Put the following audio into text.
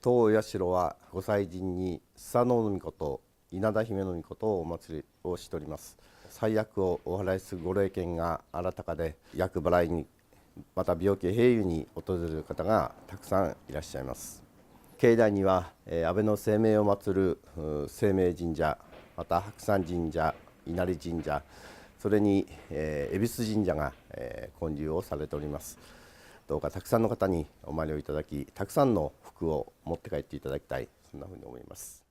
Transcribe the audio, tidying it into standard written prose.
当社は御祭神にスサノオノミコと稲田姫ノミコとをお祭りをしております。災厄をお祓いするご霊験があらたかで、厄払いにまた病気平癒に訪れる方がたくさんいらっしゃいます。境内には安倍の生命を祀る生命神社、また白山神社、稲荷神社、それに恵比寿神社が建立をされております。どうかたくさんの方にお参りをいただき、たくさんの福を持って帰っていただきたい、そんなふうに思います。